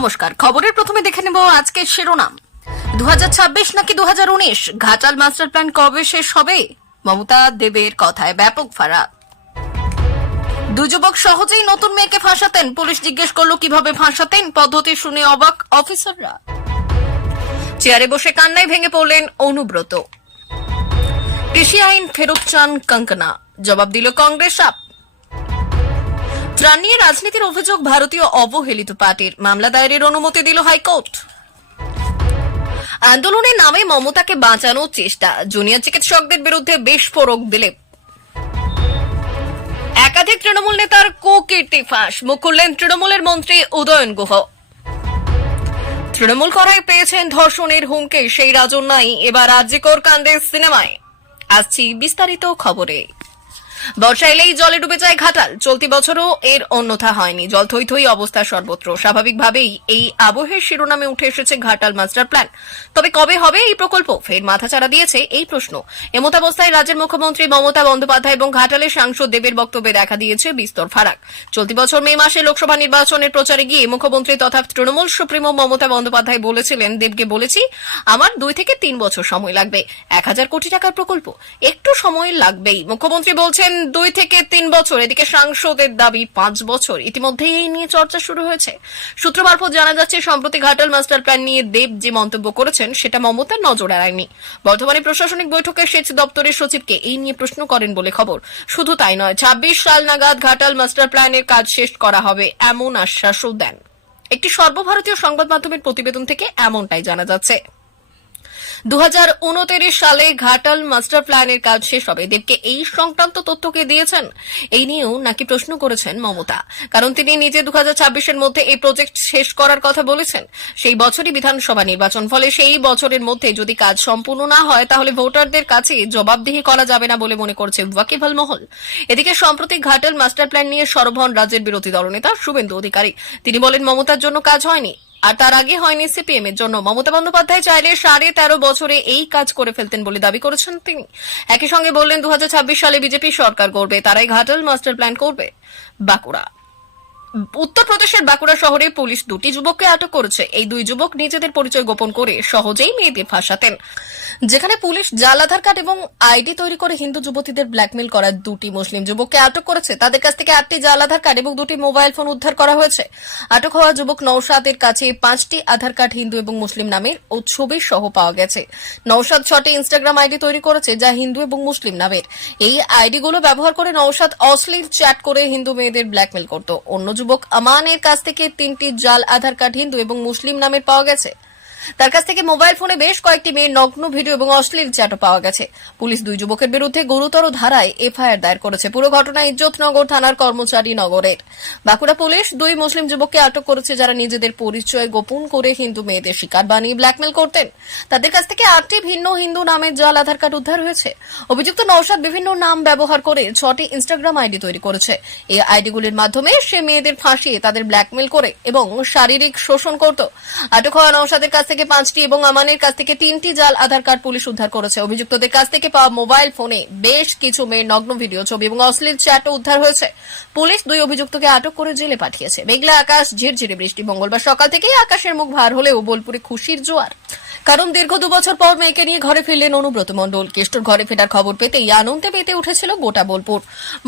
নমস্কার। খবরের প্রথমে দেখে নেব আজকের শিরোনাম। 2026 নাকি 2019 ঘাটাল মাস্টার প্ল্যান কবে শেষ হবে? মমতা দেবের কথায় ব্যাপক ফারাক। দুই যুবক সহজেই নতুন মেয়েকে ফাঁসাতেন, পুলিশ জিজ্ঞেস করলো কিভাবে ফাঁসাতেন, পদ্ধতি শুনে অবাক অফিসাররা। চেয়ারে বসে কান্নায় ভেঙে পড়লেন অনুব্রত। কৃষি আইন ফেরত চান কঙ্কনা, জবাব দিল কংগ্রেস আপ। ত্রাণ নিয়ে রাজনীতির অভিযোগ ভারতীয় অবহেলিত পার্টির, মামলা দায়েরের অনুমতি দিল হাইকোর্ট। আন্দোলনের নামে মমতাকে বাঁচানোর চেষ্টা, জুনিয়র চিকিৎসকদের বিরুদ্ধে বিস্ফোরক দিলীপ। একাধিক তৃণমূল নেতার কুকীর্তি ফাঁস, মুখ খুললেন তৃণমূলের মন্ত্রী উদয়ন গুহ। তৃণমূল করায় পেয়েছেন ধর্ষণের হুমকি, সেই রাজন নাই এবার আরজিকর কাণ্ডের সিনেমায়। আসছি বিস্তারিত খবরে। বর্ষা এলেই জলে ডুবে যায় ঘাটাল, চলতি বছরও এর অন্যথা হয়নি। জল থই থই অবস্থা সর্বত্র। স্বাভাবিকভাবেই এই আবহের শিরোনামে উঠে এসেছে ঘাটাল মাস্টার প্ল্যান। তবে কবে হবে এই প্রকল্প, ফের মাথাচাড়া দিয়েছে এই প্রশ্ন। এমতাবস্থায় রাজ্যের মুখ্যমন্ত্রী মমতা বন্দ্যোপাধ্যায় এবং ঘাটালের সাংসদ দেবের বক্তব্যে দেখা দিয়েছে বিস্তর ফারাক। চলতি বছর মে মাসে লোকসভা নির্বাচনের প্রচারে গিয়ে মুখ্যমন্ত্রী তথা তৃণমূল সুপ্রিমো মমতা বন্দ্যোপাধ্যায় বলেছিলেন, দেবকে বলেছি আমার 2 থেকে 3 বছর সময় লাগবে, 1000 কোটি টাকার প্রকল্প, একটু সময় লাগবেই। মুখ্যমন্ত্রী বলছেন 2 থেকে 3 বছর, এদিকে সাংসদের দাবি 5 বছর। ইতিমধ্যেই এই নিয়ে চর্চা শুরু হয়েছে। সূত্র মারফত জানা যাচ্ছে, সম্প্রতি ঘাটাল মাস্টার প্ল্যান নিয়ে দেব যে মন্তব্য করেছেন সেটা মমতার নজর এড়ায়নি। বর্তমানে প্রশাসনিক বৈঠকে সেচ দপ্তরের সচিবকে এই নিয়ে প্রশ্ন করেন বলে খবর। শুধু তাই নয়, 26 সাল নাগাদ ঘাটাল মাস্টার প্ল্যানের কাজ শেষ করা হবে এমন আশ্বাসও দেন। একটি সর্বভারতীয় সংবাদ মাধ্যমের প্রতিবেদন থেকে এমনটাই জানা যাচ্ছে। 2029 সালে ঘাটাল মাস্টার প্ল্যানের কাজ শেষ হবে। দেবকে এই সংক্রান্ত তথ্যকে দিয়েছেন, এই নিয়েও নাকি প্রশ্ন করেছেন মমতা, কারণ তিনি নিজে 2026-এর মধ্যে এই প্রজেক্ট শেষ করার কথা বলেছেন। সেই বছরই বিধানসভা নির্বাচন, ফলে সেই বছরের মধ্যে যদি কাজ সম্পূর্ণ না হয় তাহলে ভোটারদের কাছে জবাবদিহি করা যাবে না বলে মনে করছে ওয়াকিবহাল মহল। এদিকে সম্প্রতি ঘাটাল মাস্টার প্ল্যান নিয়ে সরব হন রাজ্যের বিরোধী দলনেতা শুভেন্দু অধিকারী। তিনি বলেন, মমতার জন্য কাজ হয়নি, আর তার আগে হয়নি সিপিএম এর জন্য। মমতা বন্দ্যোপাধ্যায় চাইলে 13.5 বছরে এই কাজ করে ফেলতেন বলে দাবি করেছেন তিনি। একই সঙ্গে বললেন, 2026 সালে বিজেপি সরকার করবে, তারাই ঘাটাল মাস্টার প্ল্যান করবে। বাঁকুড়া। উত্তরপ্রদেশের বাঁকুড়া শহরে পুলিশ 2টি যুবককে আটক করেছে। এই 2 যুবক নিজেদের পরিচয় গোপন করে সহজেই মেয়েদের ফাঁসাতেন। যেখানে পুলিশ জাল আধার কার্ড এবং আইডি তৈরি করে হিন্দু যুবতীদের ব্ল্যাকমেল করা 2টি মুসলিম যুবককে আটক করেছে। তাদের কাছ থেকে 8টি জাল আধার কার্ড এবং 2টি মোবাইল ফোন উদ্ধার করা হয়েছে। আটক হওয়া যুবক নওশাদের কাছে 5টি আধার কার্ড হিন্দু এবং মুসলিম নামের ও ছবি সহ পাওয়া গেছে। নওশাদ 6টি ইনস্টাগ্রাম আইডি তৈরি করেছে যা হিন্দু এবং মুসলিম নামের। এই আইডিগুলো ব্যবহার করে নওশাদ অশ্লীল চ্যাট করে হিন্দু মেয়েদের ব্ল্যাকমেল করত। অন্য যুবক আমানের কাছ থেকে 3টি জাল আধার কার্ড হিন্দু এবং মুসলিম নামের পাওয়া গেছে। তার কাছ থেকে মোবাইল ফোনে বেশ কয়েকটি মেয়ের নগ্ন ভিডিও এবং অশ্লীল চ্যাটও পাওয়া গেছে। পুলিশ 2 যুবকের বিরুদ্ধে গুরুতর ধারায় এফআইআর দায়ের করেছে। পুরো ঘটনা ইজ্জতনগর থানার কর্মচারী নগরের। বাঁকুড়া পুলিশ 2 মুসলিম যুবককে আটক করেছে যারা নিজেদের পরিচয় গোপন করে হিন্দু মেয়েদের শিকার বানিয়ে ব্ল্যাকমেল করতেন। তাদের কাছ থেকে 8টি ভিন্ন হিন্দু নামের জাল আধার কার্ড উদ্ধার হয়েছে। অভিযুক্ত নওশাদ বিভিন্ন নাম ব্যবহার করে 6টি ইনস্টাগ্রাম আইডি তৈরি করেছে। এই আইডিগুলির মাধ্যমে সে মেয়েদের ফাঁসিয়ে তাদের ব্ল্যাকমেল করে এবং শারীরিক শোষণ করত। আটক হওয়া নওশাদের কাছ থেকে 5টি এবং আমানের কাছ থেকে 3টি জাল আধার কার্ড পুলিশ উদ্ধার করেছে। অভিযুক্তদের কাছ থেকে পাওয়া মোবাইল ফোনে বেশ কিছু মেয়ের নগ্ন ভিডিও, ছবি এবং অশ্লীল চ্যাটও উদ্ধার হয়েছে। পুলিশ 2 অভিযুক্তকে আটক করে জেলে পাঠিয়েছে। মেঘলা আকাশ, ঝিরঝিরে বৃষ্টি। মঙ্গলবার সকাল থেকেই আকাশের মুখ ভার হলেও বোলপুরে খুশির জোয়ার, কারণ দীর্ঘ 2 বছর পর মেয়েকে নিয়ে ঘরে ফিরলেন অনুব্রত মণ্ডল। কেষ্টর ঘরে ফেরার খবর পেতেই আনন্দে মেতে উঠেছিল গোটা বোলপুর।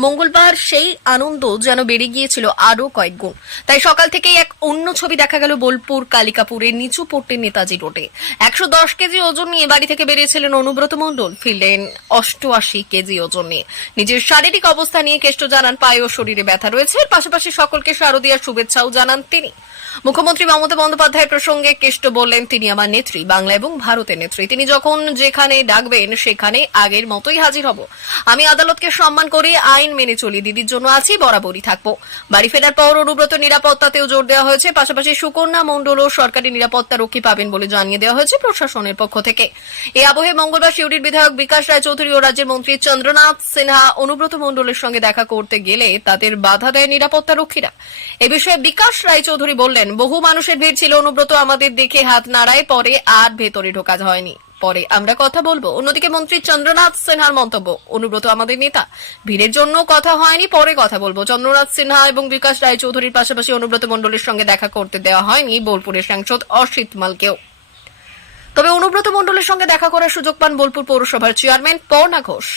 মঙ্গলবার সেই আনন্দ যেন বেড়ে গিয়েছিল আরো কয়েক গুণ। তাই সকাল থেকেই এক অন্য ছবি দেখা গেল বোলপুর কালিকাপুরের নিচু পট্টির নেতাজি রোডে। 110 কেজি ওজন নিয়ে বাড়ি থেকে বেরিয়েছিলেন অনুব্রত মণ্ডল, ফিরলেন 88 কেজি ওজন নিয়ে। নিজের শারীরিক অবস্থা নিয়ে কেষ্ট জানান, পায়ে ও শরীরে ব্যথা রয়েছে। পাশাপাশি সকলকে শারদীয়ার শুভেচ্ছাও জানান তিনি। মুখ্যমন্ত্রী মমতা বন্দ্যোপাধ্যায় প্রসঙ্গে কেষ্ট বললেন, তিনি আমার নেত্রী, বাংলা এবং ভারতের নেত্রী। তিনি যখন যেখানে ডাকবেন সেখানে আগের মতোই হাজির হব। আমি আদালতকে সম্মান করে আইন মেনে চলি, দিদির জন্য আছি, বরাবরই থাকবো। বাড়ি ফেরার পর অনুব্রত নিরাপত্তাতেও জোর দেওয়া হয়েছে। পাশাপাশি সুকন্যা মণ্ডলও সরকারি নিরাপত্তা রক্ষী পাবেন বলে জানিয়ে দেওয়া হয়েছে প্রশাসনের পক্ষ থেকে। এই আবহে মঙ্গলবার সিউড়ির বিধায়ক বিকাশ রায়চৌধুরী ও রাজ্যের মন্ত্রী চন্দ্রনাথ সিনহা অনুব্রত মণ্ডলের সঙ্গে দেখা করতে গেলে তাদের বাধা দেয় নিরাপত্তা রক্ষীরা। এ বিষয়ে বিকাশ রায়চৌধুরী বললেন, বহু মানুষের ভিড় ছিল, অনুব্রত আমাদের দেখে হাত নাড়ায়, পরে আর ভেতরে ঢোকা হয়নি। পরে আমরা কথা বলবো। অন্যদিকে মন্ত্রী চন্দ্রনাথ সিনহার মন্তব্য, অনুব্রত আমাদের নেতা, ভিড়ের জন্য কথা হয়নি, পরে কথা বলবো। চন্দ্রনাথ সিনহা এবং বিকাশ রায়চৌধুরীর পাশাপাশি অনুব্রত মণ্ডলের সঙ্গে দেখা করতে দেওয়া হয়নি বোলপুরের সাংসদ অসিত মালকেও। তবে অনুব্রত মণ্ডলের সঙ্গে দেখা করার সুযোগ পান বোলপুর পৌরসভার চেয়ারম্যান পর্ণা ঘোষ।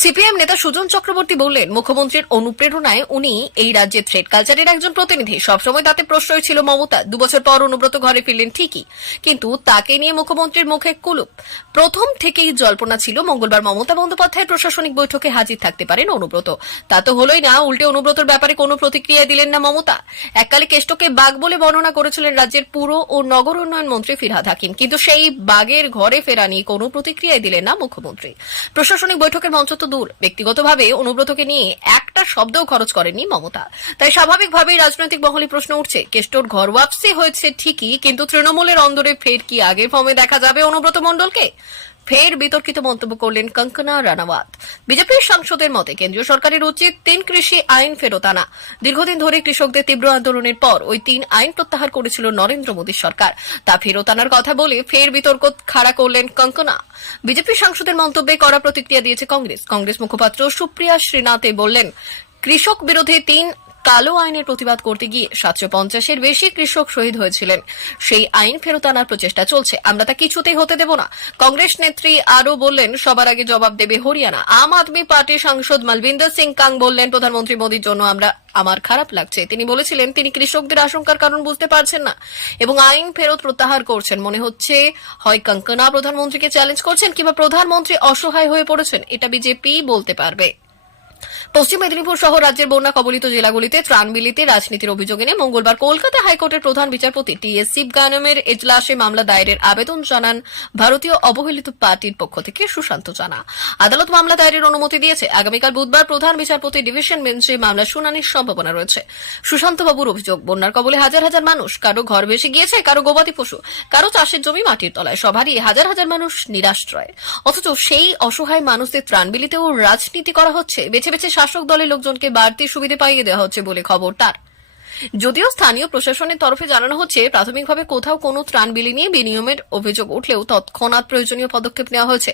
সিপিএম নেতা সুজন চক্রবর্তী বললেন, মুখ্যমন্ত্রীর অনুপ্রেরণায় উনি এই রাজ্যের থ্রেড কালচারের একজন প্রতিনিধি। সবসময় তাতে প্রশ্রয় ছিল মমতা। 2 বছর পর অনুব্রত ঘরে ফিরলেন ঠিকই, কিন্তু তাকে নিয়ে মুখ্যমন্ত্রীর মুখে কুলুপ। প্রথম থেকেই জল্পনা ছিল মঙ্গলবার মমতা বন্দ্যোপাধ্যায়ের প্রশাসনিক বৈঠকে হাজির থাকতে পারেন অনুব্রত। তা তো হলোই না, উল্টে অনুব্রতর ব্যাপারে কোনো প্রতিক্রিয়া দিলেন না মমতা। এককালে কেষ্টকে বাঘ বলে বর্ণনা করেছিলেন রাজ্যের পুর ও নগর উন্নয়ন মন্ত্রী ফিরহাদ হাকিম, কিন্তু সেই বাঘের ঘরে ফেরা নিয়ে কোনো প্রতিক্রিয়াই দিলেন না মুখ্যমন্ত্রী। প্রশাসনিক বৈঠকের মঞ্চ তো দূর, ব্যক্তিগতভাবে অনুব্রতকে নিয়ে একটা শব্দও খরচ করেননি মমতা। তাই স্বাভাবিকভাবেই রাজনৈতিক মহলে প্রশ্ন উঠছে, কেষ্টর ঘর ওয়াপসি হয়েছে ঠিকই, কিন্তু তৃণমূলের অন্দরে ফের কি আগের ফর্মে দেখা যাবে অনুব্রত মণ্ডলকে? ফের বিতর্কিত মন্তব্য করলেন কঙ্কনা রানাওয়াত। বিজেপির সাংসদের মতে কেন্দ্রীয় সরকারের উচিত 3 কৃষি আইন ফেরত আনা। দীর্ঘদিন ধরে কৃষকদের তীব্র আন্দোলনের পর ওই 3 আইন প্রত্যাহার করেছিল নরেন্দ্র মোদীর সরকার, তা ফেরত আনার কথা বলে ফের বিতর্ক খাড়া করলেন কঙ্কনা। বিজেপির সাংসদের মন্তব্যে কড়া প্রতিক্রিয়া দিয়েছে কংগ্রেস মুখপাত্র সুপ্রিয়া শ্রীনাথে বললেন, কৃষক বিরোধী 3 কালো আইনের প্রতিবাদ করতে গিয়ে 750-এর বেশি কৃষক শহীদ হয়েছিলেন। সেই আইন ফেরত আনার প্রচেষ্টা চলছে, আমরা তা কিছুতেই হতে দেব না। কংগ্রেস নেত্রী আরও বললেন, সবার আগে জবাব দেবে হরিয়ানা। আম আদমি পার্টির সাংসদ মালবিন্দর সিং কাং বললেন, প্রধানমন্ত্রী মোদীর জন্য আমার খারাপ লাগছে। তিনি বলেছিলেন, তিনি কৃষকদের আশঙ্কার কারণ বুঝতে পারছেন না এবং আইন ফেরত প্রত্যাহার করছেন। মনে হচ্ছে হয় কঙ্কনা প্রধানমন্ত্রীকে চ্যালেঞ্জ করছেন কিংবা প্রধানমন্ত্রী অসহায় হয়ে পড়েছেন, এটা বিজেপি বলতে পারবে। পশ্চিম মেদিনীপুর সহ রাজ্যের বন্যা কবলিত জেলাগুলিতে ত্রাণ বিলিতে রাজনীতির অভিযোগ এনে মঙ্গলবার কলকাতা হাইকোর্টের প্রধান বিচারপতি টি.এস. শিবগানমের এজলাসে মামলা দায়েরের আবেদন জানান ভারতীয় অবহেলিত পার্টির পক্ষ থেকে সুশান্ত জানা। আদালত মামলা দায়েরের অনুমতি দিয়েছে। আগামীকাল বুধবার প্রধান বিচারপতি ডিভিশন বেঞ্চে মামলা শুনানির সম্ভাবনা রয়েছে। সুশান্ত বাবুর অভিযোগ, বন্যার কবলে হাজার হাজার মানুষ, কারো ঘর ভেসে গিয়েছে, কারো গবাদি পশু, কারো চাষের জমি মাটির তলায়, সবারই হাজার হাজার মানুষ নিরাশ্রয়। অথচ সেই অসহায় মানুষদের ত্রাণ বিলিতেও রাজনীতি করা হচ্ছে। বেছে বেছে শাসক দলের লোকজনকে বাড়তি সুবিধা পাইয়ে দেওয়া হচ্ছে বলে খবর তার। যদিও স্থানীয় প্রশাসনের তরফে জানানো হচ্ছে, প্রাথমিকভাবে কোথাও কোনো ত্রাণ বিলি নিয়ে বিনিয়োগের অভিযোগ উঠলেও তৎক্ষণাৎ প্রয়োজনীয় পদক্ষেপ নেওয়া হয়েছে।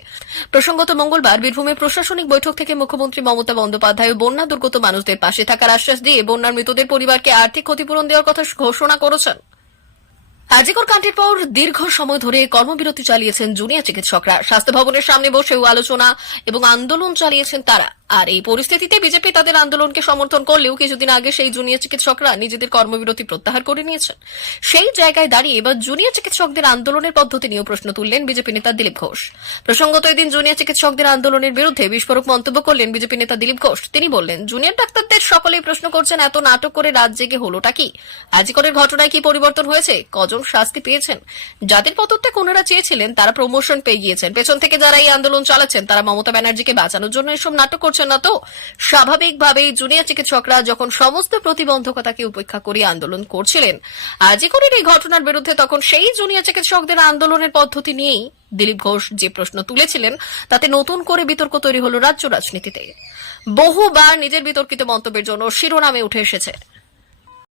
প্রসঙ্গত মঙ্গলবার বীরভূমে প্রশাসনিক বৈঠক থেকে মুখ্যমন্ত্রী মমতা বন্দ্যোপাধ্যায় বন্যা দুর্গত মানুষদের পাশে থাকার আশ্বাস দিয়ে বন্যার মৃতদের পরিবারকে আর্থিক ক্ষতিপূরণ দেওয়ার কথা ঘোষণা করেছেন। আজিকর কাণ্ডের পর দীর্ঘ সময় ধরে কর্মবিরতি চালিয়েছেন জুনিয়র চিকিৎসকরা। স্বাস্থ্য ভবনের সামনে বসেও আলোচনা এবং আন্দোলন চালিয়েছেন তারা। আর এই পরিস্থিতিতে বিজেপি তাদের আন্দোলনকে সমর্থন করলেও কিছুদিন আগে সেই জুনিয়র চিকিৎসকরা নিজেদের কর্মবিরতি প্রত্যাহার করে নিয়েছেন। সেই জায়গায় দাঁড়িয়ে এবার জুনিয়র চিকিৎসকদের আন্দোলনের পদ্ধতি নিয়েও প্রশ্ন তুললেন বিজেপি নেতা দিলীপ ঘোষ। প্রসঙ্গত এদিন জুনিয়র চিকিৎসকদের আন্দোলনের বিরুদ্ধে বিস্ফোরক মন্তব্য করলেন বিজেপি নেতা দিলীপ ঘোষ। তিনি বললেন, জুনিয়র ডাক্তারদের সকলেই প্রশ্ন করছেন, এত নাটক করে রাত জেগে হলোটা কি? আজিকরের ঘটনায় কি পরিবর্তন হয়েছে? কজন শাস্তি পেয়েছেন? যাদের পদত্যাগ ওনারা চেয়েছিলেন তারা প্রমোশন পেয়ে গিয়েছেন। পেছন থেকে যারা এই আন্দোলন চালাচ্ছেন তারা মমতা ব্যানার্জিকে বাঁচানোর জন্য এসব নাটক করছেন না তো? স্বাভাবিকভাবেই জুনিয়র চিকিৎসকরা যখন সমস্ত প্রতিবন্ধকতাকে উপেক্ষা করে আন্দোলন করছিলেন আজিকরের এই ঘটনার বিরুদ্ধে, তখন সেই জুনিয়র চিকিৎসকদের আন্দোলনের পদ্ধতি নিয়েই দিলীপ ঘোষ যে প্রশ্ন তুলেছিলেন তাতে নতুন করে বিতর্ক তৈরি হল রাজ্য রাজনীতিতে। বহুবার নিজের বিতর্কিত মন্তব্যের জন্য শিরোনামে উঠে এসেছে